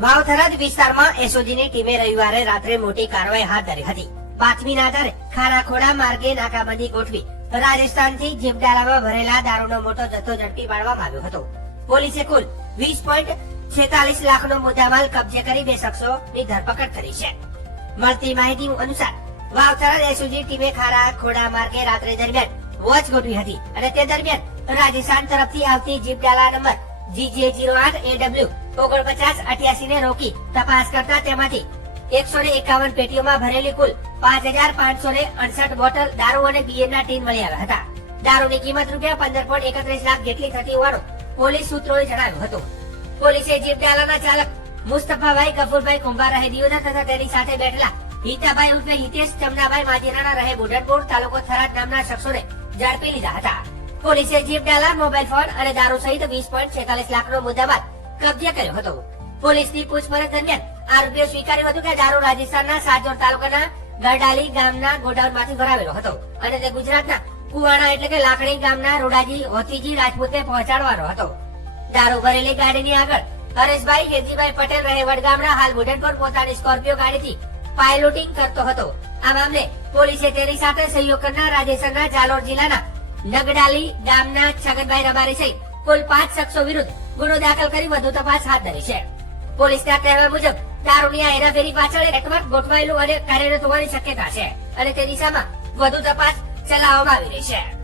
વાવથરાદ વિસ્તારમાં એસઓજીની ટીમે રવિવારે રાત્રે મોટી કાર્યવાહી હાથ ધરી હતી. બાતમીના આધારે ખારાખોડા માર્ગે નાકાબંધી ગોઠવી રાજસ્થાનથી જીપડાલામાં ભરેલા દારૂનો મોટો જથ્થો ઝડપી પાડવામાં આવ્યો હતો. પોલીસે કુલ વીસ પોઈન્ટ છેતાલીસ લાખનો મુદ્દામાલ કબજે કરી બે શખ્સોની ધરપકડ કરી છે. મળતી માહિતી અનુસાર વાવથરાદ એસઓજી ટીમે ખારાખોડા માર્ગે રાત્રે દરમિયાન વોચ ગોઠવી હતી અને તે દરમિયાન રાજસ્થાન તરફથી આવતી જીપડાલા નંબર જીજે જીરો આઠ એડબ્લ્યુ ઓગણપચાસ અઠ્યાસી ને રોકી. તપાસ કરતા તેમાંથી એકસો ને એકાવન પેટીઓમાં ભરેલી કુલ પાંચ હજાર પાંચસો ને અડસઠ બોટલ દારૂ અને બિયરના ટીન મળી આવ્યા હતા. દારૂની કિંમત રૂપિયા પંદર પોઈન્ટ એકત્રીસ લાખ જેટલી થતી હોવાનું પોલીસ સૂત્રોએ જણાવ્યું હતું. પોલીસે જીપડાલાના ચાલક મુસ્તફાભાઈ ગફુરભાઈ કુંભાર રહે દિયોદર તથા તેની સાથે બેઠેલા હિતાભાઈ ઉર્ફે હિતેશ ચમનાભાઈ માજીરાના રહે બુઢનપુર તાલુકો થરાદ નામના શખ્સોને ઝડપી લીધા હતા. પોલીસે જીપડાલા મોબાઈલ ફોન અને દારૂ સહિત વીસ પોઈન્ટ છેતાલીસ લાખનો મુદ્દામાલ કબજે કર્યો હતો. પોલીસની પૂછપરછ દરમિયાન આરોપીએ સ્વીકાર્યું હતું કે દારૂ રાજસ્થાનના સાજોર તાલુકાના ગરડાલી ગામના ગોડાઉનમાંથી ભરાવેલો હતો અને તે ગુજરાતના કુવાણા એટલે કે લાકડી ગામના રોડાજી હોતીજી રાજપૂતને પહોંચાડવાનો હતો. દારૂ ભરેલી ગાડીની આગળ હરેશભાઈ હેજીભાઈ પટેલ રહે વડગામના હાલ બુઢનપુર પોતાની સ્કોર્પિયો ગાડીથી પાયલોટિંગ કરતો હતો. આ મામલે પોલીસે તેની સાથે સહયોગ કરનાર રાજસ્થાનના જાલોર જિલ્લાના નગડાલી ગામના છગનભાઈ રબારી સહિત કુલ પાંચ શખ્સો વિરુદ્ધ ગુનો દાખલ કરી વધુ તપાસ હાથ ધરી છે. પોલીસના કહેવા મુજબ, દારૂની આ હેરાફેરી પાછળ નેટવર્ક ગોઠવાયેલું અને કાર્યરત હોવાની શક્યતા છે અને તે દિશામાં વધુ તપાસ ચલાવવામાં આવી રહી છે.